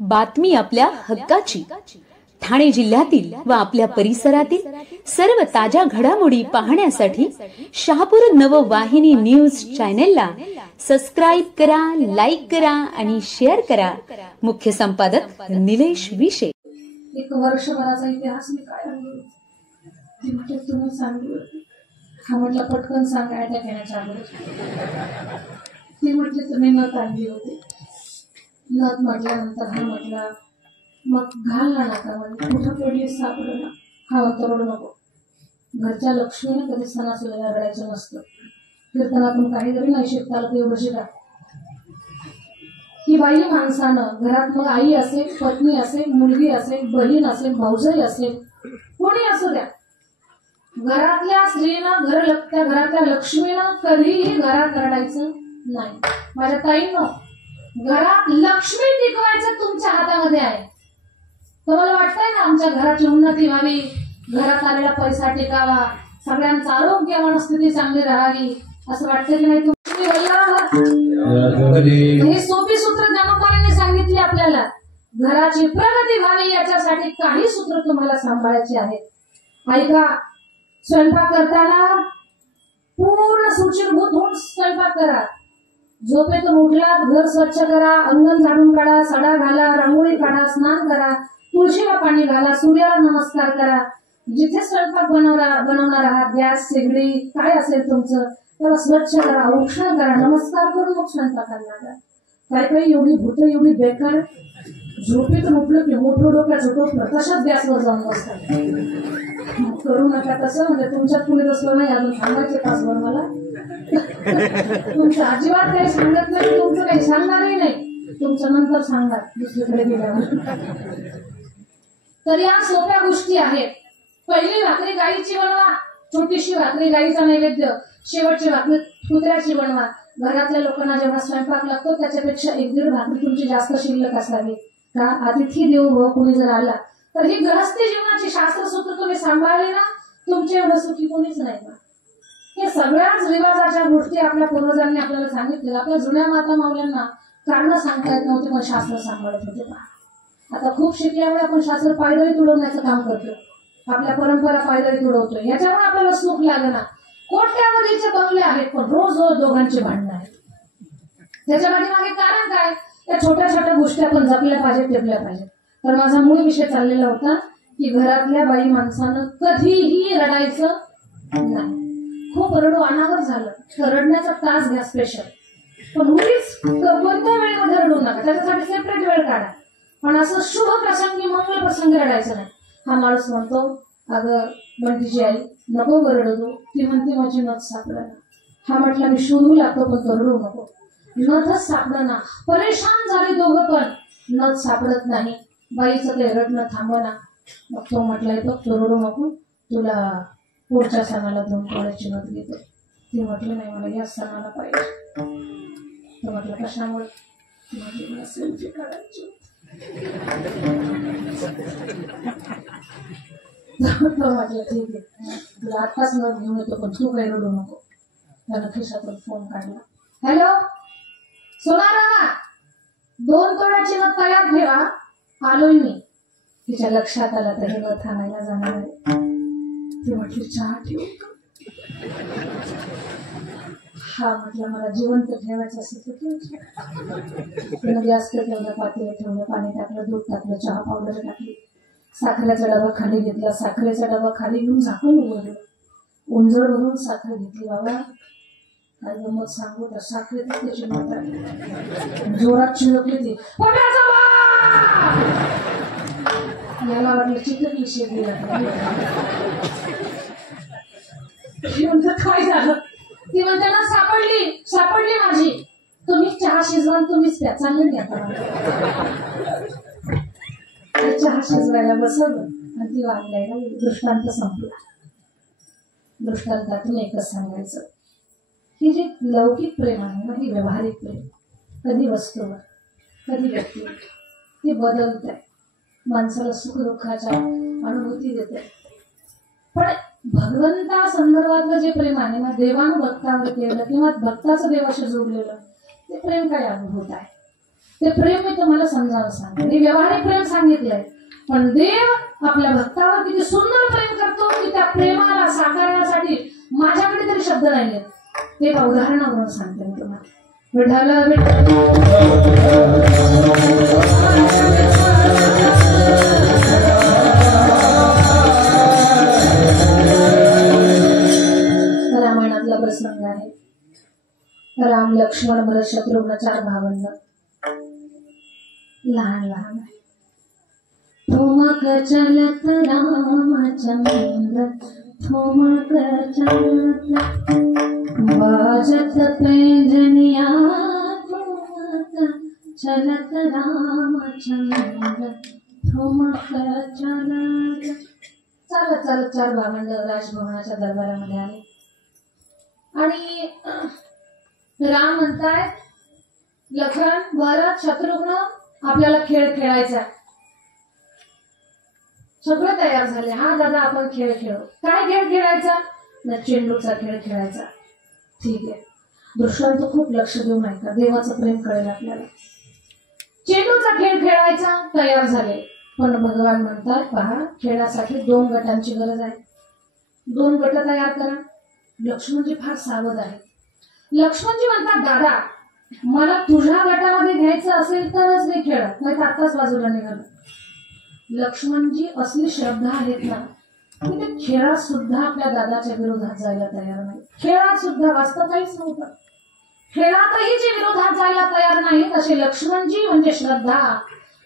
बातमी आपल्या हक्काची. ठाणे जिल्ह्यातील व आपल्या परिसरातील सर्व ताज्या घडामोडी पाहण्यासाठी शहापूर नववाहिनी न्यूज चॅनेलला सबस्क्राइब करा, लाईक करा आणि शेअर करा. मुख्य संपादक निलेश विशे. एक वर्षभराचा इतिहास मी काय ती म्हटलं तुम्ही सांगितलं. हा म्हटलं पटकन सांग अटॅक येण्याच्या अगोदर. ती म्हटली तुम्ही नथ आणली होती. नथ म्हटल्यानंतर हा म्हटला मग घालला नका म्हणजे कुठं पडली सापडलं ना. हा म्हणतो रडू नको. घरच्या लक्ष्मीने कधी सणासुदीला रडायचं नसतं. कीर्तनातून काही जरी नाही शिकता आलं तर एवढं शिका. ही बाई माणसानं घरात मग आई असेल, पत्नी असेल, मुलगी असेल, बहीण असेल, भाऊजाई असेल, कोणी असू द्या, घरातल्या स्त्रीनं त्या घरातल्या लक्ष्मीनं कधीही घरात रडायचं नाही. माझ्या ताईंनो, घरात लक्ष्मी टिकवायचं तुमच्या हातामध्ये आहे. तुम्हाला वाटतंय ना आमच्या घराची उन्नती व्हावी, घरात आलेला पैसा टिकावा, सगळ्यांचं आरोग्य मनस्थिती चांगली राहावी असं वाटतं की नाही? तुम्ही हे सोपी सूत्र ज्ञानोबाने सांगितली आपल्याला. घराची प्रगती व्हावी याच्यासाठी काही सूत्र तुम्हाला सांभाळायची आहेत. ऐका, स्वयंपाक करताना पूर्ण सुचिरभूत होऊन स्वयंपाक करा. झोपेतून उठलात घर स्वच्छ करा, अंगण झाडून काढा, सडा घाला, रांगोळी काढा, स्नान करा, तुळशीला पाणी घाला, सूर्याला नमस्कार करा. जिथे स्वयंपाक बनवणार आहात, गॅस, शेगडी काय असेल तुमचं त्याला स्वच्छ करा, औक्षण करा, नमस्कार करून मग स्वयंपाकाला लागा. काही एवढी भूत एवढी बेकार, झोपेतून उठलं की मोठं डोक्याचं टोपलं तशाच गॅसवर जाऊन बसतात. करू नका तसं. म्हणजे तुमच्यात कुणी बसलं नाही अजून सांगायचे तासभर मला. तुमचं अजिबात काही सांगत नाही, तुमचं काही सांगणारही नाही. तुमचं नंतर सांगणार दुसरीकडे गेल्यावर. तर या सोप्या गोष्टी आहेत. पहिली भाकरी गाईची बनवा, छोटीशी भाकरी गाईचा नैवेद्य. शेवटची भाकरी कुत्र्याची बनवा. घरातल्या लोकांना जेवढा स्वयंपाक लागतो त्याच्यापेक्षा 1-1.5 भाकरी तुमची जास्त शिल्लक असावी. का अतिथी देवो भव कोणी जर आला तर ही गृहस्थी जीवनाची शास्त्रसूत्र तुम्ही सांभाळली ना, तुमच्या एवढं सुखी कोणीच नाही ना. हे सगळ्याच रिवाजाच्या गोष्टी आपल्या पूर्वजांनी आपल्याला सांगितल्या. आपल्या जुन्या माता मावल्यांना कारण सांगता येत नव्हते पण शास्त्र सांभाळत होते. आता खूप शिकल्यामुळे आपण शास्त्र पायदळी तुडवण्याचं काम करतो. आपल्या परंपरा पायदळी तुडवतोय. याच्यामुळे आपल्याला सुख लागेना. कोट्यावधीचे बंगले आहेत पण रोज रोज दोघांची भांडणं आहेत. त्याच्या पाठीमागे कारण काय? त्या छोट्या छोट्या गोष्टी आपण जपल्या पाहिजेत, टिपल्या पाहिजेत. तर माझा मूळ विषय चाललेला होता की घरातल्या बाई माणसानं कधीही रडायचं नाही. खूप रडू अनावर झालं तर रडण्याचा तास घ्या स्पेशल. पण उगीच कोणत्या वेळेमध्ये रडू नका, त्याच्यासाठी सेपरेट वेळ काढा. पण असं शुभ प्रसंगी, मंगल प्रसंगी रडायचं नाही. हा माणूस म्हणतो अगं बंटीची आई नको रडू. ती म्हणते माझी नथ सापडा. हा म्हटला मी शोधू लागतो पण रडू नको. नथच सापडना. परेशान झाले दोघं पण नथ सापडत नाही. बाईचं ते रडणं थांबना. मग तो म्हटलाय बघ तू रडू नको, तुला पुढच्या सणाला 2 तोळ्याची नथ घेतो. ती म्हटली नाही मला या सणाला पाहिजे. तो म्हटलं कशामुळे? म्हटली मला सेल्फी काढायची. म्हटलं ठीक आहे तुला आत्ताच नथ घेऊन येतो पण तू काही रडू नको. त्यानं खिशातून फोन काढला. हॅलो सोनारामा, 2 तोळ्याची नथ तयार ठेवा, आलोय मी. तिच्या लक्षात आलं तर हे नथ आणायला जाणार आहे. ती म्हटली चहा ठेवू. हा म्हटलं मला जिवंत ठेवायचं असेल तर गॅस ठेवलं, पातेलं ठेवलं, पाणी टाकलं, दूध टाकलं, चहा पावडर टाकली, साखरेचा डबा खाली घेतला, साखरेचा डबा खाली घेऊन झाकून उघडलं, उंजळ भरून साखर घेतली. बाबा काय गमत सांगू तर साखरेतच त्याची मत जोरात चिळकली ती. याला वाटलं चिकटली शेगडी. काय झालं? ती म्हणते ना सापडली माझी. तुम्हीच चहा शिजवा तुम्हीच प्या. चाललं नाही आता. चहा शिजवायला बसवलं आणि ती वागलायला. दृष्टांत संपला. दृष्टांतातून एकच सांगायचं की जे लौकिक प्रेम आहे ना, हे व्यावहारिक प्रेम कधी वस्तूवर कधी व्यक्तीवर ते बदलत आहे. माणसाला सुख दुःखाच्या अनुभूती देते. पण भगवंता संदर्भातलं जे प्रेम आहे ना, देवानं भक्तावर केलं किंवा भक्ताचं देवाशी जोडलेलं ते प्रेम काय अनुभूत आहे. ते प्रेम मी तुम्हाला समजावून सांगते. हे व्यावहारिक प्रेम सांगितलंय, पण देव आपल्या भक्तावर किती सुंदर प्रेम करतो की त्या प्रेमाला साकारण्यासाठी माझ्याकडे तरी शब्द नाहीये. ते एका उदाहरणावरून सांगते मी तुम्हाला. विठ्ठल रामायणातला प्रसंग आहे. राम लक्ष्मण भरत शत्रुघ्न 4 भावंड लहान लहान आहे. ठुमक चलत रामचंद्र ठुमक चलत बाजत पैंजनिया ठुमक चलत रामचंद्र ठुमक चलत. चालत चालत 4 भावंड राजभवनाच्या दरबारामध्ये आले आणि राम म्हणताय, लखन भरत शत्रुघ्न आपल्याला खेळ खेळायचा. सगळे तयार झाले. हा दादा आपण खेळ खेळू. काय खेळ खेळायचा? ना चेंडूचा खेळ खेळायचा. ठीक आहे. दृष्टांत खूप लक्ष देऊन ऐका, देवाचं प्रेम कळेल आपल्याला. चेंडूचा खेळ खेळायचा. तयार झाले, पण भगवान म्हणतात पहा खेळासाठी 2 गटांची गरज आहे. 2 गट तयार करा. लक्ष्मणजी फार सावध आहे. लक्ष्मणजी म्हणतात दादा मला तुझ्या गटामध्ये घ्यायचं असेल तरच मी खेळत, नाही तर आताच बाजूला निघालो. लक्ष्मणजी असली श्रद्धा आहेत ना की ते खेळात सुद्धा आपल्या दादाच्या विरोधात जायला तयार नाही. खेळात सुद्धा वास्तव काहीच नव्हतं. खेळातही जे विरोधात जायला तयार नाहीत असे लक्ष्मणजी म्हणजे श्रद्धा.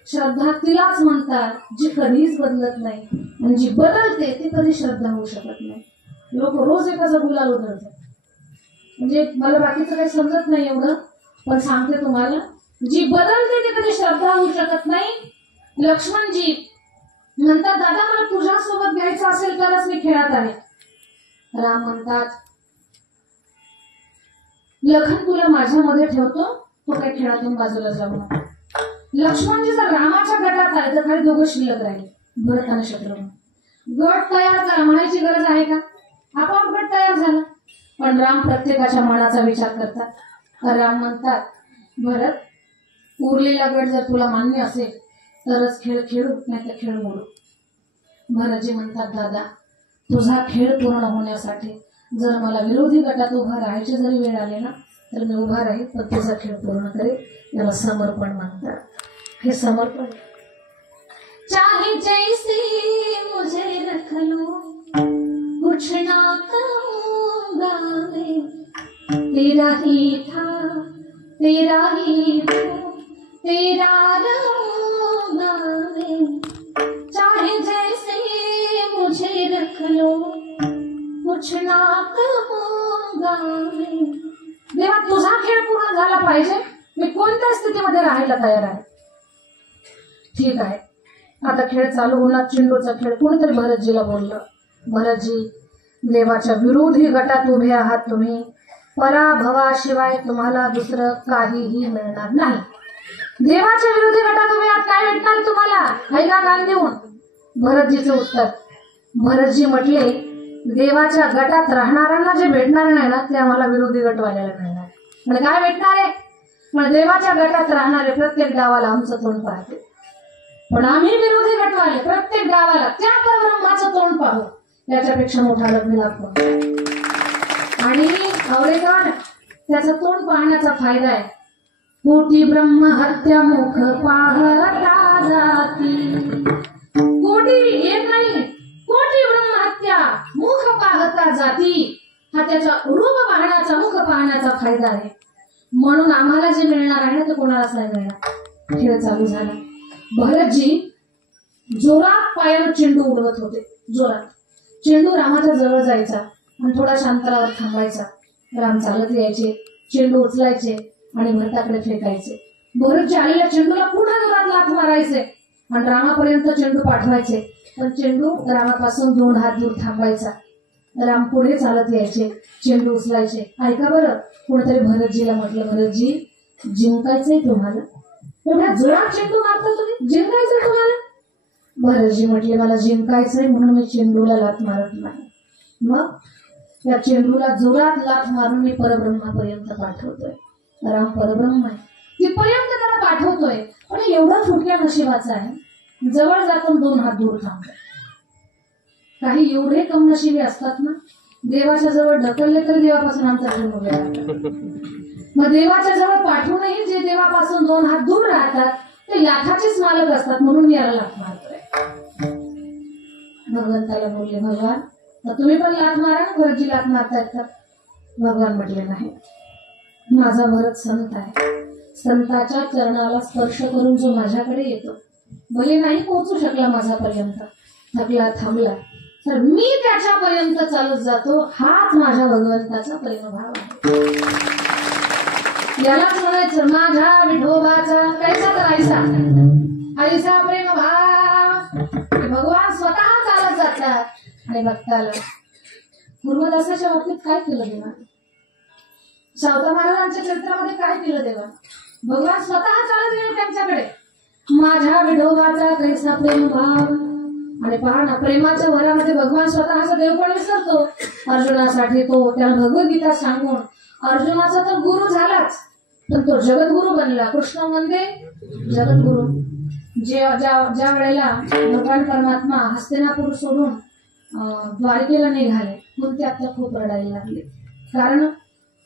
श्रद्धा तिलाच म्हणतात जी कधीच बदलत नाही, आणि जी बदलते ती कधी श्रद्धा होऊ शकत नाही. लोक रोज एकाचा गुलाल उधळतात. म्हणजे मला बाकीचं काही समजत नाही एवढं, पण सांगते तुम्हाला, जी बदलते ती कधी श्रद्धा होऊ शकत नाही. लक्ष्मणजी म्हणतात दादा मला तुझ्यासोबत घ्यायचं असेल तरच मी खेळत आहे. राम म्हणतात लखन तुला माझ्यामध्ये ठेवतो, तो काही खेळातून बाजूला जाऊ नका. लक्ष्मणजी जर रामाच्या गटात आहे तर खाली 2 शिल्लक राहिले, भरत आणि शत्रुघ्न. गट तयार करा म्हणायची गरज आहे का? आपोआप गट तयार झाला. पण राम प्रत्येकाच्या मनाचा विचार करतात. राम म्हणतात भरत उरलेला गट जर तुला मान्य असेल तरच खेळ खेळू, नाही तर खेळ मोडू. भरतजी म्हणतात दादा तुझा खेळ पूर्ण होण्यासाठी जर मला विरोधी गटात उभा राहायची जरी वेळ आली ना तर मी उभा राहील, पण तुझा खेळ पूर्ण करेल. याला समर्पण म्हणतात. हे समर्पण. चाहे जैसे मुझे रख लो कुछ ना कहूंगा मैं, तेरा ही था तेरा ही हो तेरा रहूंगा मैं. चाहे जैसे मुझे रख लो कुछ ना कहूंगा मैं. देवा तुझा खेळ पूर्ण झाला पाहिजे, मी कोणत्या स्थितीमध्ये राहायला तयार आहे. ठीक आहे. आता खेळ चालू होणार. चेंडूचा खेळ. कोणीतरी भरतजीला बोललं, भरतजी देवाच्या विरोधी गटात उभे आहात तुम्ही, पराभवाशिवाय तुम्हाला दुसरं काहीही मिळणार नाही. देवाच्या विरोधी गटात उभे आहात, काय भेटणार तुम्हाला? ऐका कान देऊन. भरतजीचं उत्तर. भरतजी म्हटले देवाच्या गटात राहणाऱ्यांना जे भेटणार नाही ना ते आम्हाला विरोधी गटवाल्याला मिळणार. म्हणजे काय भेटणार आहे? म्हणजे देवाच्या गटात राहणारे प्रत्येक गावाला आमचं तोंड पाहते, पण आम्ही विरोधी गटवाले प्रत्येक गावाला त्या परब्रह्माचं तोंड पाहू. याच्यापेक्षा मोठा लग्न लागतो. आणि आवडेकर त्याचं तोंड पाहण्याचा फायदा आहे. कोटी ब्रह्म हत्या मुख पाहता जाती. कोटी एक नाही, कोटी ब्रह्म हत्या मुख पाहता जाती. हा त्याचा रूप पाहण्याचा, मुख पाहण्याचा फायदा आहे. म्हणून आम्हाला जे मिळणार आहे ना ते कोणालाच नाही मिळणार. खेळ चालू झाला. भरतजी जोरात पायावर चेंडू उडवत होते. जोरात चेंडू रामाच्या जवळ जायचा आणि थोडा शांतरावर थांबायचा. राम चालत यायचे, चेंडू उचलायचे आणि भरताकडे फेकायचे. भरतजी आलेल्या चेंडूला पुन्हा जोरात लाथ मारायचे आणि रामापर्यंत चेंडू पाठवायचे, पण चेंडू रामापासून 2 हात दूर थांबायचा. राम पुढे चालत यायचे, चेंडू उचलायचे. ऐका बरं, कोणतरी भरतजीला म्हटलं भरतजी जिंकायचंय तुम्हाला? एवढ्या जोरात चेंडू मारता तुम्ही, जिंकायचंय तुम्हाला? भरतजी म्हटले मला जिंकायचंय म्हणून मी चेंडूला लाथ मारत नाही. मग या चेंडूला जोरात लाथ मारून मी परब्रह्मापर्यंत पाठवतोय. राम परब्रह्म आहे, तिथपर्यंत त्याला पाठवतोय, पण एवढं फुटक्या नशिबाचं आहे, जवळ जातो 2 हात दूर थांबतो. काही एवढे कम नशिबी असतात ना, देवाच्या जवळ ढकलले तरी देवापासून आमचा जीव उभे राहतात. मग देवाच्या जवळ पाठवूनही जे देवापासून 2 हात दूर राहतात ते लाखाचेच मालक असतात, म्हणून मी याला लाथ मारतोय. भगवंताला बोलले, भगवान तर तुम्ही पण लाथ मारा, भरतजी लाथ मारतायत तर. भगवान म्हटले, नाही, माझा भरत संत आहे, संताच्या चरणाला स्पर्श करून जो माझ्याकडे येतो, भले नाही पोहोचू शकला माझ्यापर्यंत, थकला थांबला, तर मी त्याच्यापर्यंत चालत जातो, हाच माझ्या भगवंताचा प्रेमभाव आहे. यालाच म्हणायचं माझ्या विठोबाचा कैसा करायचा ऐसा प्रेमभाव. भगवान स्वतः चालत जातात आणि भक्ताला. पूर्वदासाच्या बाबतीत काय केलं देवा, सावता महाराजांच्या चरित्रामध्ये काय केलं देवा, भगवान स्वतः चालत गेले त्यांच्याकडे. माझ्या विठोबाचा कैसा प्रेमभाव. आणि पहा ना, प्रेमाच्या वरामध्ये भगवान स्वतःचा देवपण विसरतो अर्जुनासाठी. तो त्याला भगवद्गीता सांगून अर्जुनाचा तर गुरु झालाच, पण तो जगद्गुरु बनला. कृष्ण म्हणजे जगद्गुरु. ज्या वेळेला भगवान परमात्मा हस्तिनापूर सोडून द्वारकेला निघाले, कुंती आत्या खूप रडायला लागली, कारण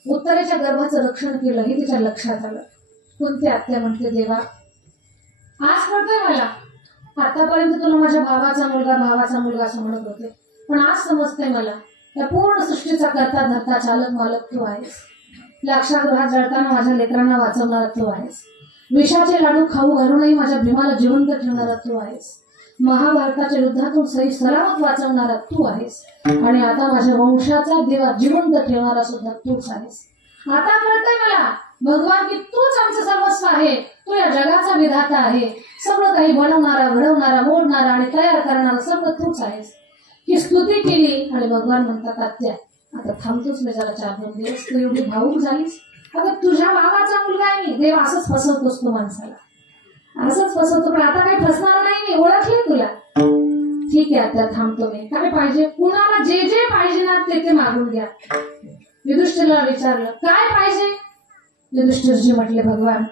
उत्तरेच्या गर्भाचं रक्षण केलं हे तिच्या लक्षात आलं. कुंती आत्या म्हणते, देवा आज कळतोय मला, आतापर्यंत तुला माझ्या भावाचा मुलगा असं म्हणत होते, पण आज समजते मला या पूर्ण सृष्टीचा करता धरता चालक मालक तू आहेस. लाक्षागृहात जळताना माझ्या लेकरांना वाचवणारा तू आहेस. विषाचे लाडू खाऊ घालूनही माझ्या भीमाला जिवंत ठेवणारा तू आहेस. महाभारताच्या युद्धातून सही सलामत वाचवणारा तू आहेस. आणि आता माझ्या वंशाचा देवा जिवंत ठेवणारा सुद्धा तूच आहेस. आता कळतंय मला भगवान की तूच आमचं सर्वस्व आहे, तू या जगाचा विधाता आहे. सगळं काही बनवणारा, घडवणारा, मोडणारा आणि तयार करणारा सगळं तूच आहेस. ही स्तुती केली आणि भगवान म्हणतात, आत्या आता थांबतोच मी जरा 4-2 दिवस. तू एवढी भावूक झालीस, अगं तुझ्या भावाचा मुलगा आहे मी. देव असंच फसवतोस तू माणसाला, असंच फसवतो, पण आता काही फसणार नाही मी, ओळखले तुला. ठीक आहे आत्या थांबतो मी. काय पाहिजे, कुणाला जे जे पाहिजे ना ते मागून घ्या. युधिष्ठिराला विचारलं काय पाहिजे. युधिष्ठिरजी म्हटले, भगवान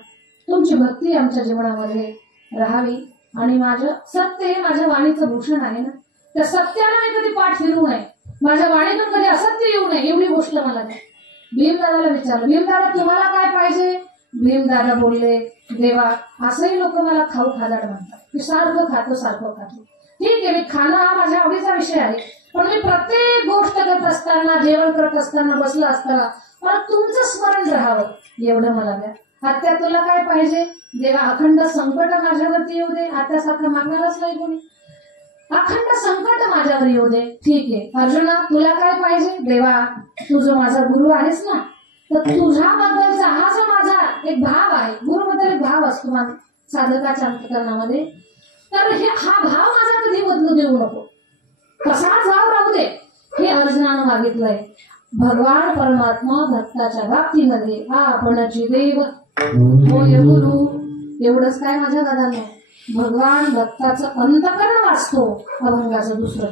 तुमची भक्ती आमच्या जीवनामध्ये राहावी आणि माझं सत्य हे माझ्या वाणीचं भूषण आहे ना, त्या सत्याला मी कधी पाठ फिरवू नये, माझ्या वाणीतून कधी असत्य येऊ नये, एवढी गोष्ट मला द्या. भीमदादाला विचारलं, भीमदादा तुम्हाला काय पाहिजे. भीमदादा बोलले, देवा असंही लोक मला खाऊ खादाड म्हणतात की सारखं खातो. ठीक आहे, मी खाणं हा माझ्या आवडीचा विषय आहे, पण मी प्रत्येक गोष्ट करत असताना, जेवण करत असताना, बसला असताना मला तुमचं स्मरण राहावं एवढं मला द्या. आत्या तुला काय पाहिजे. देवा अखंड संकट माझ्यावरती येऊ दे. आत्यासारखं मागणारच नाही कोणी. अखंड संकट माझ्यावर येऊ दे. ठीक आहे. अर्जुना तुला काय पाहिजे. देवा तू जो माझा गुरु आहेस ना, तर तुझ्याबद्दलचा हा जो माझा एक भाव आहे, गुरुबद्दल एक भाव असतो साधकाच्या अंतकरणामध्ये, तर हा भाव माझा कधी बदलू देऊ नको, तसाच भाव राहू दे, हे अर्जुनानं मागितलंय. भगवान परमात्मा भक्ताच्या बाबतीमध्ये आपणची देव होय गुरु. एवढंच काय माझ्या दादाने, भगवान भक्ताचं अंतकरण वाचतो. अभंगाचं दुसरं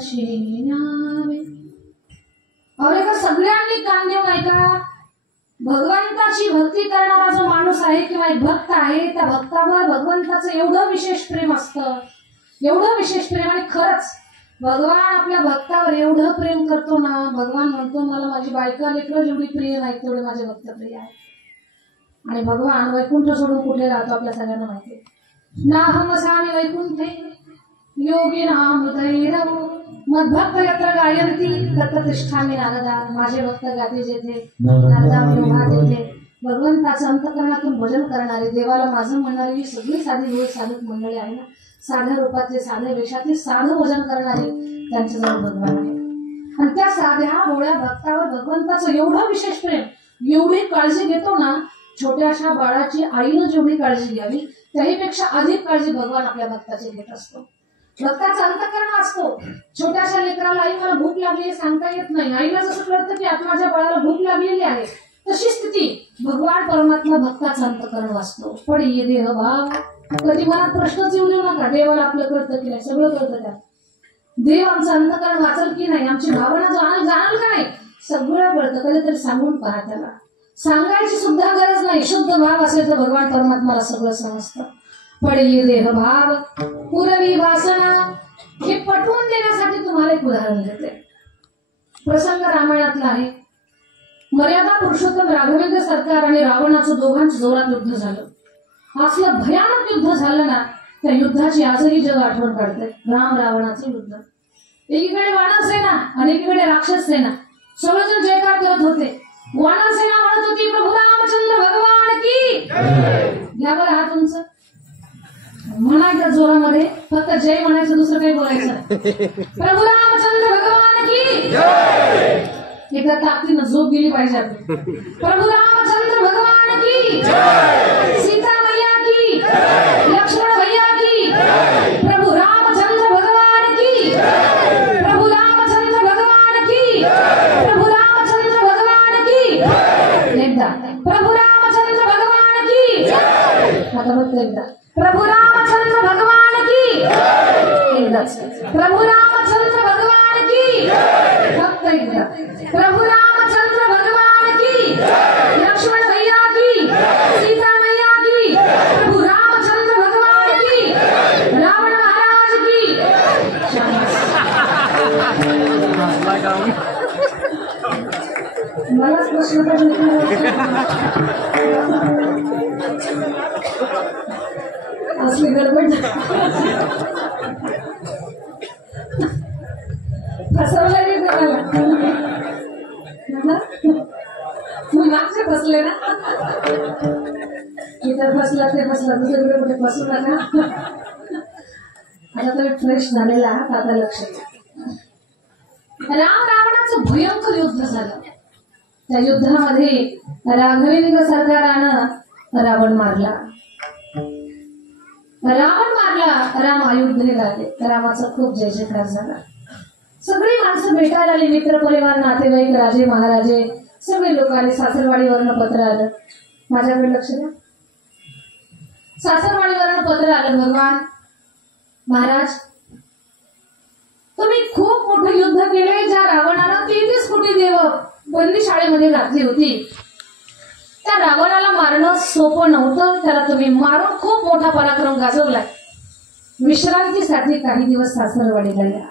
पाशी न्यावे. अहो एका सगळ्यांनी कान देऊन ऐका. भगवंताची भक्ती करणारा जो माणूस आहे किंवा एक भक्त आहे, त्या भक्तावर भगवंताचं एवढं विशेष प्रेम असतं, एवढं विशेष प्रेम. आणि खरंच भगवान आपल्या भक्तावर एवढं प्रेम करतो ना, भगवान म्हणतो मला माझी बायका लेकरं जेवढी प्रिय नाही तेवढे माझे भक्त प्रिय आहे. आणि भगवान वैकुंठ सोडून कुठे राहतो आपल्या सगळ्यांना माहिती आहे. नाहम सामी वैकुंठे योगी नाम हृदयैरव मद्भक्त यत्र गायन्ति तत्र तिष्ठामि नारदा. माझे भक्त गाते जेथे नारदा उभा तेथे. भगवंताचं अंतकरणातून भजन करणारे, देवाला माझं म्हणणारी ही सगळी साधी मूळ साधक मंडळी आहे ना, साध्या रूपातले साध्या वेशातले साधं भजन करणारे, त्यांच्याजवळ भगवान आहे. आणि त्या साध्या मोळ्या भक्तावर भगवंताचं एवढं विशेष प्रेम, एवढी काळजी घेतो ना. छोट्याशा बाळाची आईनं जेवढी काळजी घ्यावी त्याहीपेक्षा अधिक काळजी भगवान आपल्या भक्ताची घेत असतो. भक्ताचा अंतकरण असतो. छोट्याशा लेकराला आई मला भूक लागली हे सांगता येत नाही. आईला जसं कळतं की आता माझ्या बाळाला भूक लागलेली आहे, तशी स्थिती भगवान परमात्मा भक्ताचं अंतकरण वाचतो. पण ये देह भाव, कधी मनात प्रश्नच येऊ देऊ नका. देवाला आपलं कळतं की नाही, सगळं कळतं. त्या देव आमचं अंतकरण वाचल की नाही, आमची भावना जाणाल का नाही, सगळं कळतं. कधीतरी सांगून पहा. त्याला सांगायची सुद्धा गरज नाही. शुद्ध भाव असेल तर भगवान परमात्माला सगळं समजतं. पडे देह भाव पुरवी वासना, हे पटवून देण्यासाठी तुम्हाला एक उदाहरण देते. प्रसंग रामायणातला आहे. मर्यादा पुरुषोत्तम राघवेंद्र सरकार आणि रावणाचं दोघांचं जोरात युद्ध झालं. असलं भयानक युद्ध झालं ना, त्या युद्धाची आजही जग आठवण काढते. राम रावणाचं युद्ध. एकीकडे वानर सेना आणि एकीकडे राक्षस सेना. सगळेजण जयकार करत होते. वानर सेना म्हणत होती प्रभू रामचंद्र भगवान की. घ्यावर हात उंच म्हणायचं जोरामध्ये, फक्त जय म्हणायचं, दुसरं काही बोलायचं. प्रभू रामचंद्र भगवान की. एका ताकदीनं झोप गेली पाहिजे आपली. प्रभू रामचंद्र भगवान की. सीता मैया की. लक्ष्मण भैया की. प्रभू रामचंद्र भगवान की. प्रभू रामचंद्र भगवान की. प्रभू रामचंद्र भगवान की. एकदा प्रभू रामचंद्र भगवान की. आता फक्त एकदा प्रभू रामचंद्र भगवान की. एकदाच प्रभू रामचंद्र भगवान की. फक्त एकदा प्रभू रामचंद्र भगवान की. लक्ष्मण भैया की. सीता मैया की. प्रभू रामचंद्र भगवान की. रावण महाराज की. मलाच प्रश्न असली गडबड फसवलं नाही तुम्हाला. मागचे फसले ना, इतर फसला ते फसला, दुसरीकडे कुठे फसू नका. आता तुम्ही फ्रेश झालेला आहात, आता लक्ष द्या. राम रावणाचं भयंकर युद्ध झालं. त्या युद्धामध्ये राघवेंद्र सरकारानं रावण मारला. राम अयोध्येला आले. रामाचा खूप जय जयकार झाला. सगळी माणसं भेटायला आली. मित्र परिवार, नातेवाईक, राजे महाराजे सगळे लोक आले. सासरवाडीवरनं पत्र आलं. माझ्याकडे लक्ष द्या. सासरवाडीवरनं पत्र आलं. भगवान महाराज, तुम्ही खूप मोठं युद्ध केले. ज्या रावणानं 33 कोटी देव बंदी शाळेमध्ये घातली होती, त्या रावणाला मारणं सोपं नव्हतं. त्याला तुम्ही मारून खूप मोठा पराक्रम गाजवलाय. विश्रांतीसाठी काही दिवस सासरवाडीला या.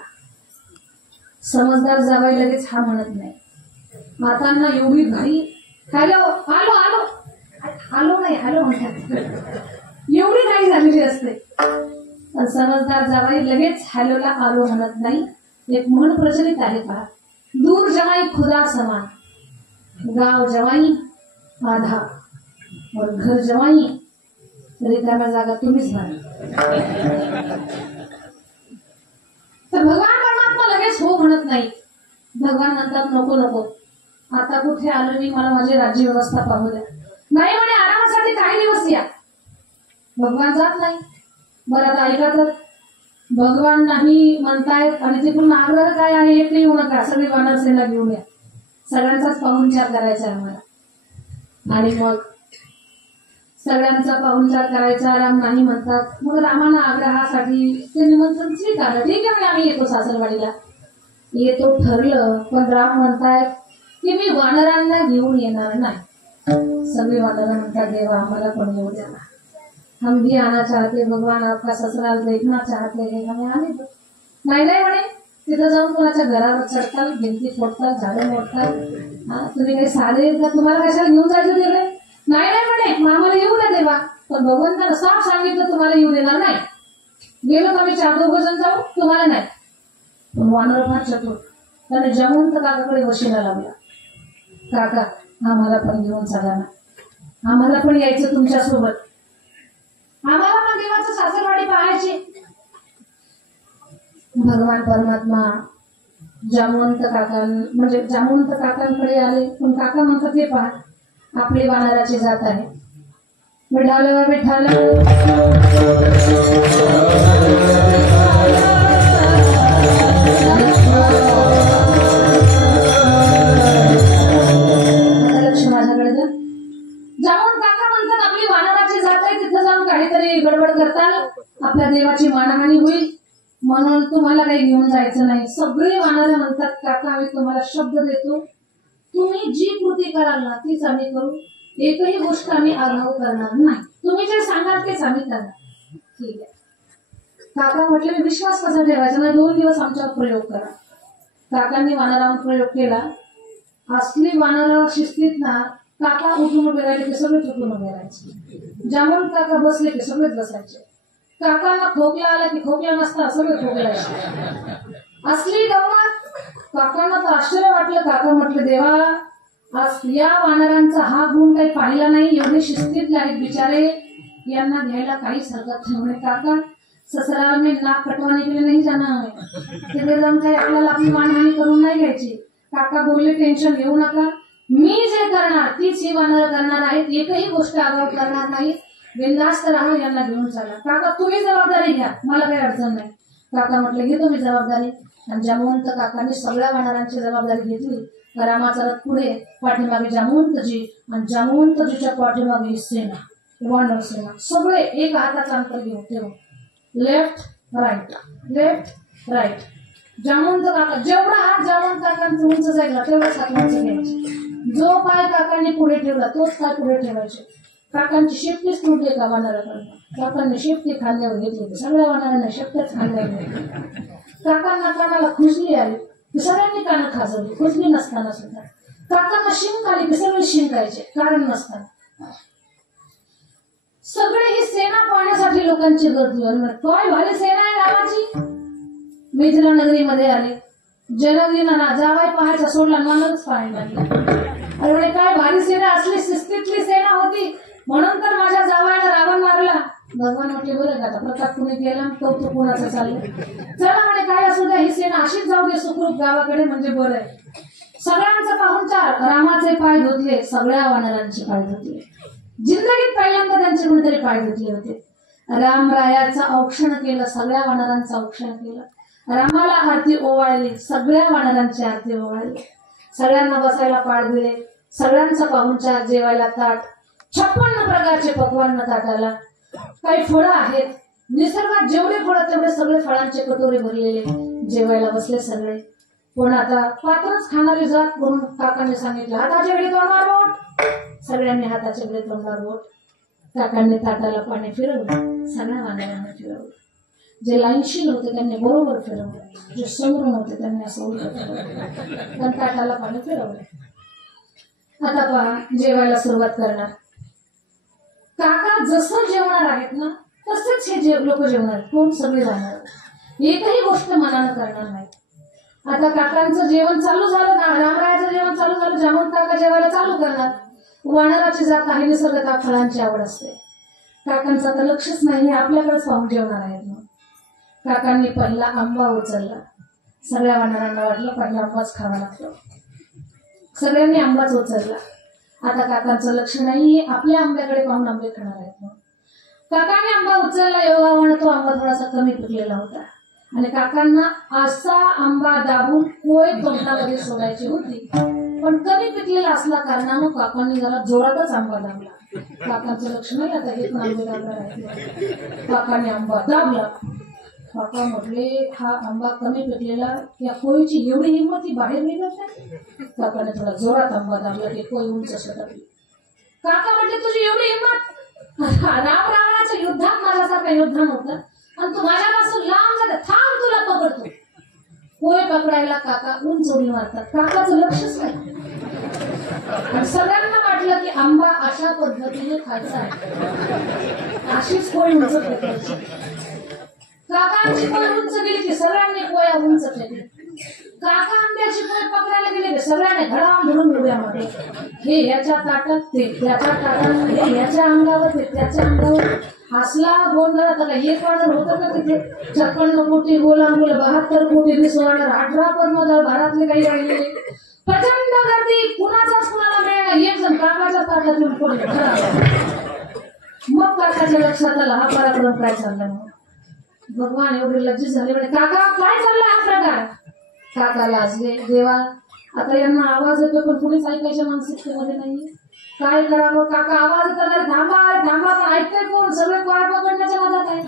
समजदार जावाई लगेच हा म्हणत नाही. मातांना एवढी घाई, हॅलो आलो आलो आलो नाही हॅलो म्हणतात, एवढी घाई झालेली असते. पण समजदार जावाई लगेच हॅलोला आलो म्हणत नाही. एक म्हण प्रचलित आहे पहा, दूर जवाई खुदा समान, गाव जवाई आधा और घर जवाई रिकाम्या जागा तुम्हीच भरा. तर भगवान परमात्मा लगेच हो म्हणत नाही. भगवान म्हणतात नको नको, आता कुठे आलो मी, मला माझी राज्य व्यवस्था पाहू द्या. नाही म्हणे, आरामासाठी काही दिवस या. भगवान जात नाही. बरं आता ऐका तर, भगवान नाही म्हणतायत आणि तिकडून आग्रह काय आहे, एक येऊ नका, सगळी वानर सेना घेऊन या, सगळ्यांचाच पाहुणचार करायचा आहे आम्हाला. आणि मग सगळ्यांचा पाहुणचार करायचा. राम नाही म्हणतात. मग रामाना आग्रहासाठी ते निमंत्रण स्वीकारलं. ठीक आहे, आम्ही येतो सासरवाडीला. येतो ठरलं, पण राम म्हणतायत की मी वानरांना घेऊन येणार नाही. सगळे वानर म्हणतात देवा आम्हाला पण येऊ द्या ना, हम भी आना चाहते, भगवान आपका ससुराल देखना चाहते हैं, हमें आने दो. नाही नाही म्हणे, तिथं जाऊन कोणाच्या घरावर चढताल, भिंती फोडताल, झाडं मोडताल. तुम्ही काही साधे का, तुम्हाला कशाला घेऊन जायचं तिकडे? नाही नाही म्हणे, आम्हाला येऊ द्या देवा. पण भगवंतानं साफ सांगितलं तुम्हाला येऊ देणार नाही. गेलो तर आम्ही 4-2 जण जाऊ, तुम्हाला नाही. पण वानर फार चतुर, त्याने जमवंत काकाकडे वशिला लावला. काका आम्हाला पण घेऊन चला ना, आम्हाला पण यायचं तुमच्या सोबत, आम्हाला पण देवाचं सासरवाडी पाहायची. भगवान परमात्मा जामवंत काकांकडे आले. पण काका म्हणतात हे पहा, आपली वानराची जात आहे. विठाल विठाल गडबड करताल, आपल्या देवाची मानहानी होईल, म्हणून तुम्हाला काही घेऊन जायचं नाही. सगळे वानर म्हणतात काका आम्ही तुम्हाला शब्द देतो, तुम्ही जी कृती कराल ना तीच आम्ही करू, एकही गोष्ट आम्ही आगाऊ करणार नाही, तुम्ही जे सांगाल तेच आम्ही करणार. ठीक आहे. काका म्हटले मी विश्वास कसा ठेवायचा नाही, 2 दिवस आमच्यावर प्रयोग करा. काकांनी वानरावर प्रयोग केला. असली वानर शिस्तीत ना, काका उठून उभे राहिले की सगळेच उठून उभे राहायचे. जामून काका बसले की सगळेच बसायचे. काकांना खोकला आला की खोकला नसता सगळे खोकलायचे. असली गंमत. काकांना तर आश्चर्य वाटलं. काका म्हटलं देवा आज या वानरांचा हा गुण काही पाहिला नाही, एवढे शिस्तीतले आहेत बिचारे, यांना घ्यायला काहीच हरकत नाही. म्हणे काका ससुराल में नाक कटवाने के लिए नहीं जाना हमें, तिथे जाऊन काही आपल्याला आपली मानहानी करून नाही घ्यायची. काका बोलले टेन्शन घेऊ नका, मी जे करणार तीच ही वानर करणार आहेत, एकही गोष्ट आगाऊ करणार नाही, बिनधास्त राहा, यांना घेऊन चला. काका तुम्ही जबाबदारी घ्या, मला काही अडचण नाही. काका म्हटले घेतो मी जबाबदारी. आणि जामवंत काकांनी सगळ्या वानरांची जबाबदारी घेतली. रामाचा रथ पुढे, पाठीमागे जामवंतजी, आणि जामवंतजीच्या पाठीमागे सेना, वानर सेना, सगळे एक हाताचं अंतर घेऊन ठेवून left right, left right. Jamwant काका जेवढा हात जामवंत काकांचा उंच जाईल तेवढाच हात उंच घ्यायचे. जो पाय काकांनी पुढे ठेवला तोच पाय पुढे ठेवायचे. काकांची शेपटीच तुटली का वानराकडून, काकांनी शेपटी खाल्ल्यावर घेतली, सगळ्या वानरांना शेपट्याच खाल्ल्यावर घेतली. काकांना कानाला खुजली आली की सगळ्यांनी कानं खाजवली, खुजली नसताना सुद्धा. काकांना शिंक आली की सगळे शिंकायचे, कारण नसताना. सगळे ही सेना पाहण्यासाठी लोकांची गर्दी होती. काय भारी सेना आहे रामाची. मिथिला नगरीमध्ये आले. जनगीना ना जावाई पाहायचा सोडला, वानरच पाहायला लागला. अरे काय भारी सेना, असली शिस्तीतली सेना होती, म्हणून तर माझ्या जावायला रावण मारला. भगवान म्हटले बरं का आता प्रताप कुणी गेला, कौतुक कुणाचं चाललं, चला म्हणे काय असू द्या, ही सेना अशीच जाऊ दे सुखरूप गावाकडे, म्हणजे बरं आहे. सगळ्यांचा पाहुणचार, रामाचे पाय धुतले, सगळ्या वानरांचे पाय धुतले. जिंदगीत पहिल्यांदा त्यांचे कुणीतरी पाय धुतले होते. रामरायाचं औक्षण केलं, सगळ्या वानरांचं औक्षण केलं. रामाला आरती ओवाळली, सगळ्या वानरांची आरती ओवाळली. सगळ्यांना बसायला पाय दिले, सगळ्यांचा पाहुणचार, जेवायला ताट, 56 प्रकारचे पक्वान्न ताटाला. काही फळं आहेत, निसर्गात जेवढे फळं तेवढे सगळे फळांचे कटोरे भरलेले. जेवायला बसले सगळे. पण आता पात्रच खाणारी जात म्हणून काकांनी सांगितलं हाताच्या वेळी तोंडावर बोट. सगळ्यांनी हाताच्या वेळी तोंडावर बोट. काकांनी ताटाला पाणी फिरवलं, सगळ्या वानरांना फिरवलं. जे लाईनशील होते त्यांनी बरोबर फिरवलं, जे समोरून होते त्यांनी असं उलट फिरवलं, पण ताटाला पाणी फिरवलं. आता पहा जेवायला सुरुवात करणार. काका जसं जेवणार आहेत ना तसेच हे लोक जेवणार. कोण सगळे जाणार, एकही गोष्ट मनानं करणार नाही. आता काकांचं जेवण चालू झालं ना, रामरायाचं जेवण चालू झालं, जामवंत काका जेवायला चालू करणार. वानराची जात आहे, निसर्गात फळांची आवड असते. काकांचं तर लक्षच नाही, आपल्याकडेच पाहून जेवणार आहेत. मग काकांनी पहिला आंबा उचलला. सगळ्या वानरांना वाटलं पहिला आंबाच खावा लागतो. सगळ्यांनी आंबाच उचलला. आता काकांचं लक्ष नाही, आपल्या आंब्याकडे पाहून आंबे खाणार आहेत. काकांनी आंबा उचलला, योगावर तो आंबा थोडासा कमी पिकलेला होता आणि काकांना असा आंबा दाबून कोय तोंडामध्ये सोडायची होती, पण कमी पिकलेला असला कारणानं काकांनी जरा जोरातच आंबा दाबला. काकांचं लक्ष नाही, आता हे पण आंबे दाबला आहे. काकांनी आंबा दाबला. काका म्हटले हा आंबा कमी पिकलेला, या कोळीची एवढी हिंमत ती बाहेर निघत नाही. काकाने थोडा जोरात आंबा दाबला की कोळी उंच सटकली. काका म्हटले तुझी एवढी हिंमत, राम रावणाच्या युद्धात माझ्यासारखा योद्धा नव्हता आणि तू माझ्यापासून लांब जाते, थांब तुला पकडतो. कोळी पकडायला काका उंच उडी मारतात, काकाचं लक्षच नाही. आणि सगळ्यांना वाटलं की आंबा अशा पद्धतीने खायचा आहे, अशीच कोळी उंच फेकायची. काकांची कोळी उंच गेली की सगळ्यांनी कोया उंच फेकली. काका आंब्याची कोळी पकडायला गेले की सगळ्यांनी धडाम धरून उड्या मारल्या. हे याच्या ताटात, ते त्याच्या ताटात, हे याच्या अंगावर, ते त्याच्या अंगावर. असला गोंधळ आता एक ऑर्डर होतं ना तिथे 56 कोटी, गोलांगुल 72 कोटी, 20 ऑर्डर, 18 पद्मदळ, भारातले काही राहिले. प्रचंड गर्दी, कुणाचाच कुणाला मिळाला. एक जण काकाच्या ताटात येऊन पडला. मग काकाच्या लक्षात आलं हा पराक्रम काय चालला. भगवान एवढे लज्जित झाले, म्हणजे काका काय चाललाय हा प्रकार. काका लाजले, देवा आता यांना आवाज येतो पण कुणीच ऐकायच्या मानसिकतेमध्ये नाहीये, काय करावं. काका आवाज येतात, थांबा थांबा, पण ऐकताय कोण, सगळे कोळ्या पकडण्याच्या नादात आहे.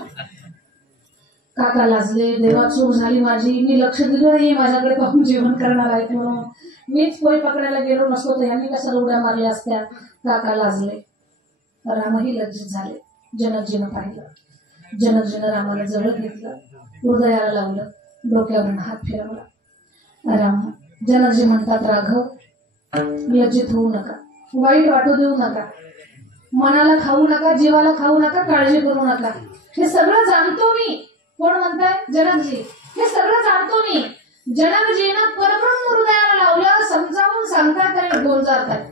काका लाजले, देवा चूक झाली माझी, मी लक्ष दिलं नाही माझ्याकडे पाहून जेवण करणार आहेत म्हणून, मीच कोळी पकडायला गेलो नसतो तर यांनी कशाला उड्या मारल्या असत्या. काका लाजले. रामही लज्जित झाले. जनकजीनं पाहिलं. जनकजीनं रामाला जवळ घेतलं, हृदयाला लावलं, डोक्यावरून हात फिरवला. राम, जनकजी म्हणतात राघव लज्जित होऊ नका, वाईट वाटू देऊ नका, मनाला खाऊ नका, जीवाला खाऊ नका, काळजी करू नका. हे सगळं जाणतो मी. कोण म्हणताय? जनकजी. हे सगळं जाणतो मी. जनकजीनं परब्रह्म हृदयाला लावलं, समजावून सांगताय तरी गोंजारताय,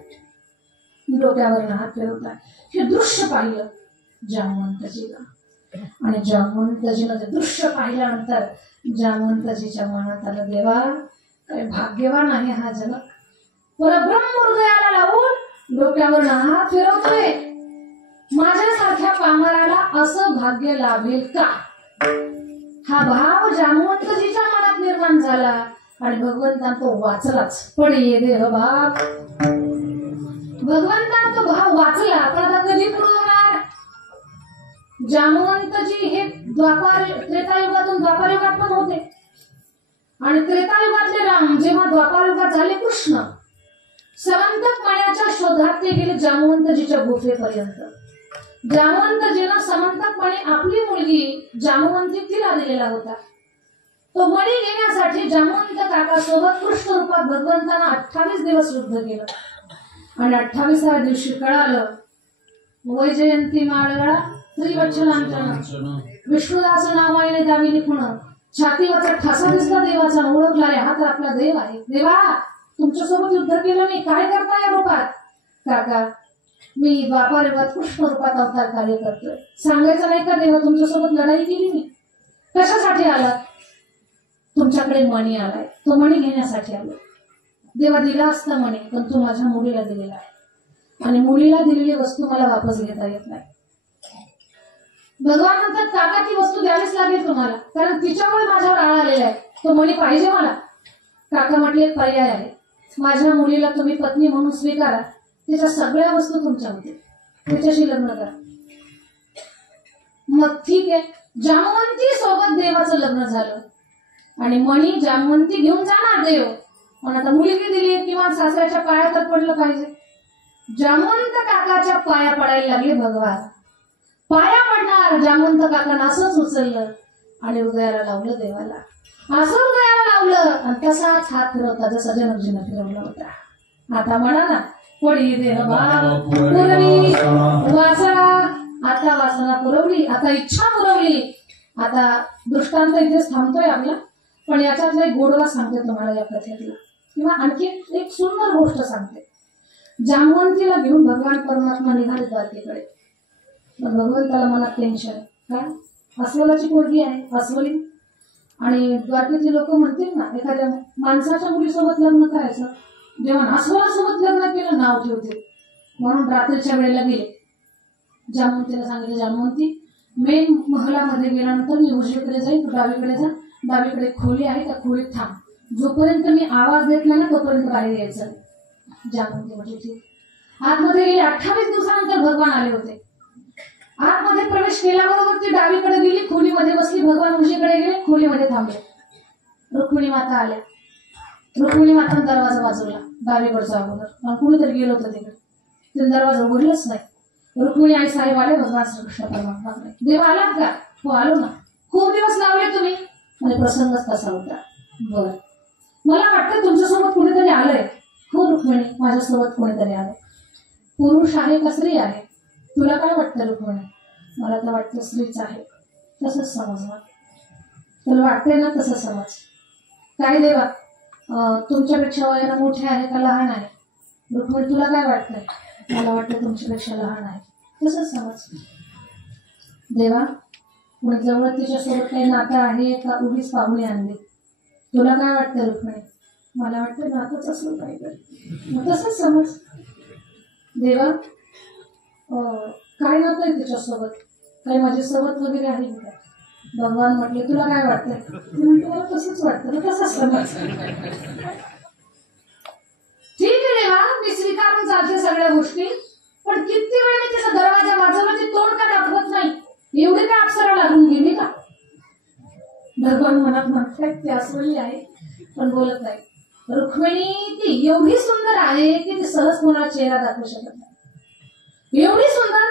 डोक्यावरून हात फिरवताय. हे दृश्य पाहिलं जामवंतजीला, आणि जामवंतजीनं ते दृश्य पाहिल्यानंतर जामवंतजीच्या मनात आलं, देवा काय भाग्यवान आहे हा जनक, परब्रह्म हृदयाला लावून डोक्यावर हात फिरवतोय. माझ्यासारख्या पामराला असं भाग्य लाभेल का. हा भाव जामवंतजीच्या मनात निर्माण झाला आणि भगवंतान तो वाचलाच. पण ये देह भाग, भगवंतान तो भाव वाचला. पण आता कधी पुरवणार. जामवंतजी हे त्रेतायुगातून द्वापारयुगात पण होते, आणि त्रेतायुगातले राम जेव्हा द्वापारयुगात झाले कृष्ण, समंतक मण्याच्या शोधात ते गेले जामवंतजीच्या गुफेपर्यंत. जामवंतजीनं समंतक मणी आपली मुलगी जामवंती तिला दिलेला होता. तो मणी घेण्यासाठी जामवंत काकासोबत कृष्ण रूपात भगवंतानं 28 दिवस युद्ध केलं. आणि 28व्या दिवशी कळालं, वैजयंती माळगळा श्रीवत्सलांचन विष्णुदास नावाने द्यावी लिखून, छातीवरचा ठसा दिसला देवाचा, ओळखला रे हा तर आपला देव आहे. देवा तुमच्यासोबत युद्ध केलं मी, काय करता या रूपात. काका मी द्वापार युगात कृष्ण रूपात अवतार कार्य करतोय. सांगायचं नाही का देवा तुमच्यासोबत लढाई केली मी. कशासाठी आला. तुमच्याकडे मणी आलाय, तो मणी घेण्यासाठी आलो. देवा दिला असता मणी, पण तू माझ्या मुलीला दिलेला आहे, आणि मुलीला दिलेली वस्तू मला वापस घेता येत नाही. भगवान म्हणतात काका ती वस्तू द्यावीच लागेल तुम्हाला, कारण तिच्यामुळे माझ्यावर आळ आलेला आहे, तो मणी पाहिजे मला. काका म्हटले एक पर्याय आहे, माझ्या मुलीला तुम्ही पत्नी म्हणून स्वीकारा, तिच्या सगळ्या वस्तू तुमच्या होते, तिच्याशी लग्न करा. मग ठीक आहे. जामवंती सोबत देवाचं लग्न झालं, आणि मणी जामवंती घेऊन जाणार देव, पण आता मुलगी दिली किंवा सासऱ्याच्या पाया तर पडलं पाहिजे. जामवंत काकाच्या पाया पडायला लागले भगवान. पाया पडणार, जामवंत काकानं असंच उचललं आणि हृदयाला लावलं देवाला. असं हृदयाला लावलं आणि तसाच हात फिरवता जसा जनकजीनं फिरवला होता. आता म्हणा ना, पडी देह भाग पुरवी वासना. आता वासना पुरवली, आता इच्छा पुरवली. आता दृष्टांत इथेच थांबतोय आपला, पण याच्यातला एक गोडवा सांगते तुम्हाला या कथेतला, किंवा आणखी एक सुंदर गोष्ट सांगते. जामवंतीला घेऊन भगवान परमात्मा निघाले द्वारकेकडे. भगवंताला मनात टेन्शन, काय अस्वलाची पोरगी आहे अस्वली, आणि द्वारकेतले लोक म्हणतील ना एखाद्या माणसाच्या मुलीसोबत लग्न करायचं, जेव्हा अस्वलासोबत लग्न केलं नाव ठेवते. म्हणून रात्रीच्या वेळेला गेले, जामवंतीला सांगितलं, जामवंती मेन महलामध्ये गेल्यानंतर मी उजवीकडे जाईल, तू डावीकडे जा, डावीकडे खोली आहे त्या खोलीत थांब, जोपर्यंत मी आवाज देत नाही ना तोपर्यंत बाहेर यायचं. जामवंती म्हणजे ठीक. आतमध्ये गेले. 28 दिवसानंतर भगवान आले होते. आतमध्ये प्रवेश केल्याबरोबर ती डावीकडे गेली, खोलीमध्ये बसली, भगवान उजवीकडे गेले, खोलीमध्ये थांबले. रुक्मिणी माता आल्या. रुक्मिणी माता दरवाजा वाजवला डावीकडचा अगोदर, पण कुणीतरी गेलो होतं तिकडे, ते दरवाजा उघडलंच नाही. रुक्मिणी आई साहेब आले, भगवान श्रीकृष्ण परमात्मा देवा आलात का? हो आलो ना. खूप दिवस लावले तुम्ही? आणि प्रसंगच कसा होता? बरं, मला वाटतं तुमच्यासोबत कुणीतरी आलंय. हो रुक्मिणी, माझ्यासोबत कोणीतरी आलंय. पुरुष आहे का स्त्री आहे? तुला काय वाटतं रुक्मिणी? मला तर वाटतं स्त्रीच आहे. तसंच समज मला. तुला वाटतंय ना तसं समज. काय देवा, तुमच्यापेक्षा वयानं मोठे आहे का लहान आहे? रुक्मिणी तुला काय वाटतंय? मला वाटतं तुमच्यापेक्षा लहान आहे. तसंच समज. देवा, कोणी जवळ तिच्यासोबत काही नातं आहे का उगीच पाहुणे आणली? तुला काय वाटतं रुक्मिणी? मला वाटतं नातंच असलं पाहिजे. मग तसंच समज. देवा, काय नातं आहे तिच्यासोबत? काही माझी सोबत वगैरे आहे का? भगवान म्हटले तुला काय वाटतंय? ती म्हणते मला तसंच वाटतं. मग तसंच समज. ठीक आहे देवा, मी स्वीकारून चालते सगळ्या गोष्टी, पण किती वेळ मी तिचा दरवाजा वाजवला, ती तोंड का दाखवत नाही? एवढी काय अप्सरा लागून गेली का? भगवान मनात म्हणतात ती अस्वली आहे पण बोलत नाही. रुक्मिणी ती एवढी सुंदर आहे की ती सहज कोणाला चेहरा दाखवू शकत नाही. एवढी सुंदर.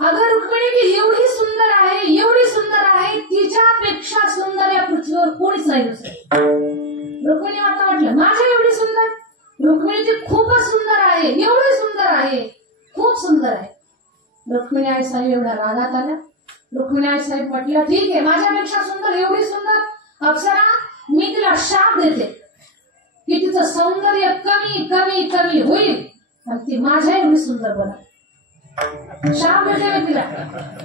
अगं रुक्मिणी ती एवढी सुंदर आहे, एवढी सुंदर आहे, तिच्यापेक्षा सुंदर या पृथ्वीवर कोणीच नाही दुसरे. रुक्मिणी माता म्हटलं माझ्या एवढी सुंदर? रुक्मिणी ती खूपच सुंदर आहे, एवढी सुंदर आहे, खूप सुंदर आहे. रुक्मिणी आई साहेब एवढ्या रागात आल्या. रुक्मिणी आई साहेब म्हटलं ठीक आहे, माझ्यापेक्षा सुंदर, एवढी सुंदर अप्सरा, मी तिला शाप देते की तिचं सौंदर्य कमी कमी कमी होईल आणि ती माझ्या एवढी सुंदर बनल. शाप देते मी तिला,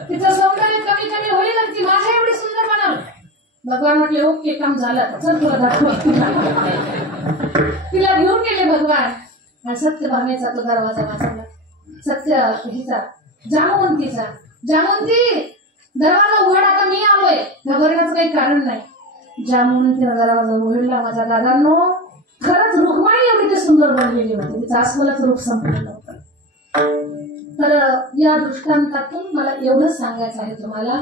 तिचं सौंदर्य कमी कमी होईल आणि ती माझ्या एवढी सुंदर बनल. भगवान म्हटले ओके, काम झालं, चल तुला दाखव. तिला घेऊन गेले भगवान आणि सत्यभामेचा तो दरवाजा वाजवला. सत्य हिचा जामवंतीचा. जामवंती दरवाजा उघड, आता मी आलोय. घबरण्याचं काही कारण नाही. जामवंतीनं दरवाजा उघडला. माझ्या दादांनो, खरंच रुक्मिणी एवढी ती सुंदर बनलेली होती, तिचं अस्वलाचं रूप संपलेलं होतं. तर या दृष्टांतातून मला एवढंच सांगायचं आहे तुम्हाला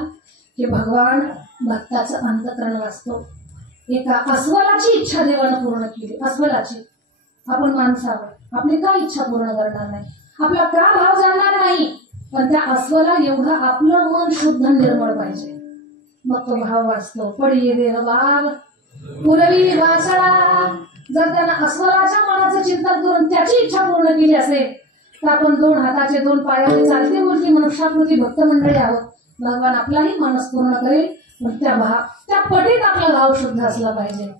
की भगवान भक्ताचं अंतःकरण वाचतो. एका अस्वलाची इच्छा देवानं पूर्ण केली. अस्वलाची. आपण माणसावर आपली काय इच्छा पूर्ण करणार नाही, आपला का भाव जाणणार नाही, पण त्या अस्वला एवढं आपलं मन शुद्ध निर्मळ पाहिजे, मग तो भाव वाचतो. पडिये देह भाव पुरवी वासळा. जर त्यानं अस्वलाच्या मनाचं चिंतन करून त्याची इच्छा पूर्ण केली असेल तर आपण दोन हाताचे दोन पायाचे चालते बोलते मनुष्याकृती भक्त मंडळी आहोत. भगवान आपलाही मानस पूर्ण करेल, पण त्या पटीत आपला भाव शुद्ध असला पाहिजे.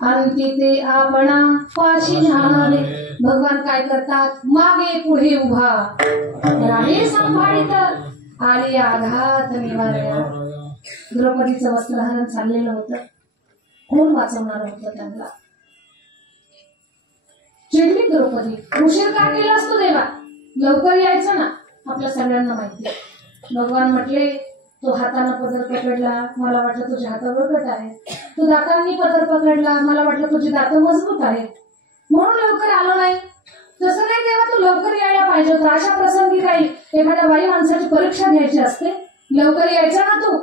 आणि ते आपणा पाशी झाले. भगवान काय करतात? मागे पुढे उभा राहे सांभाळीत आली आघात निवार्या. द्रौपदीचं वस्त्रहरण चाललेलं होतं. कोण वाचवणार होतं त्यांना? चिडली द्रौपदी. उशीर का केला असतो देवा? लवकर यायचं ना. आपल्या सगळ्यांना माहिती. भगवान म्हटले तो हाताने पदर पकडला, मला वाटलं तुझे हात बळकट आहे. तू दातांनी पदर पकडला, मला वाटलं तुझी दात मजबूत आहे, म्हणून लवकर आलो नाही. तसं नाही देवा, तू लवकर यायला पाहिजे होतं. अशा प्रसंगी काही एखाद्या बाई माणसाची परीक्षा घ्यायची असते, लवकर यायचं ना तू.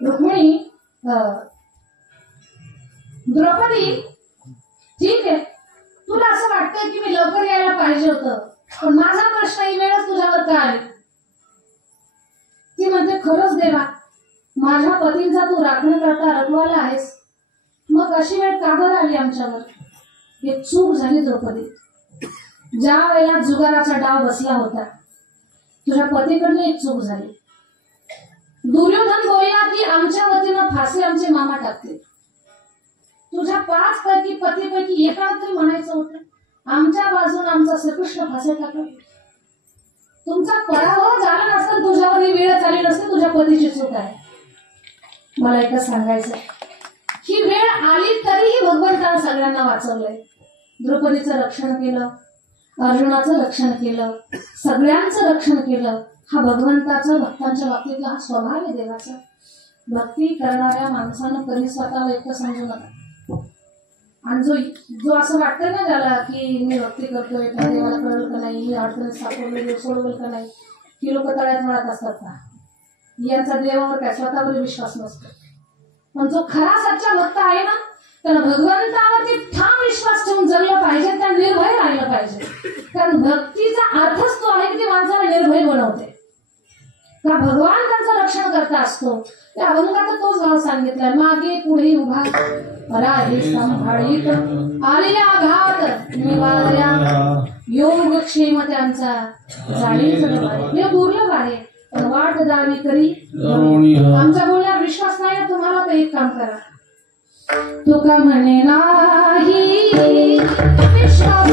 रुक्मिणी द्रौपदी ठीक आहे, तुला असं वाटतंय की मी लवकर यायला पाहिजे होतं, पण माझा प्रश्न ही वेळच तुझ्यावर का आली? ती म्हणते खरंच देवा, माझ्या पतींचा तू राखणकर्ता रखवाला आहेस, मग अशी वेळ का बरं आली आमच्यावर? एक चूक झाली द्रौपदी. ज्या वेळेला जुगाराचा डाव बसला होता, तुझ्या पतीकडनं एक चूक झाली. दुर्योधन बोलला की आमच्या वतीनं फाशी आमचे मामा टाकतील. तुझ्या 5 पैकी पतीपैकी एकाला तरी म्हणायचं होतं आमच्या बाजून आमचा श्रीकृष्ण फाशी टाकला. तुमचा पराभव झाला नसता, तुझ्यावर ही वेळ आली नसते, तुझ्या पतीची चूक आहे. मला एकच सांगायचं, ही वेळ आली तरीही भगवंतानं सगळ्यांना वाचवलंय. द्रौपदीचं रक्षण केलं, अर्जुनाचं रक्षण केलं, सगळ्यांचं रक्षण केलं. हा भगवंताचा भक्तांच्या बाबतीतला हा स्वभाव आहे देवाचा. भक्ती करणाऱ्या माणसानं कधी स्वतःला एकटं समजू नका. आणि जो असं वाटतं ना ज्याला की मी भक्ती करतोय, देवाला कळलं का नाही, मी अडचणीत सापडलो, देव सोडवेल का नाही, ही लोक तळ्यात मळत असतात का? यांचा देवावर काय स्वतःवर विश्वास नसतो. पण जो खरा सच्चा भक्त आहे ना, त्याला भगवंतावरती ठाम विश्वास ठेवून जगलं पाहिजे, त्या निर्भय राहिलं पाहिजे. कारण भक्तीचा अर्थच तो आहे की ती माणसाला निर्भय बनवते. का भगवान त्यांचं रक्षण करता असतो. त्या अभंगाचा तोच भाव सांगितलाय. मागे पुढे उभा राही संभाळीत, आलेल्या घात निवाऱ्या, योगक्षेम त्यांचा जाणीच नव्हे. हे दुर्लभ आहे, पण वाट दावी करी. आमच्या बोलण्यावर विश्वास नाही ना तुम्हाला, तर एक काम करा. तुका म्हणे नाही विश्वास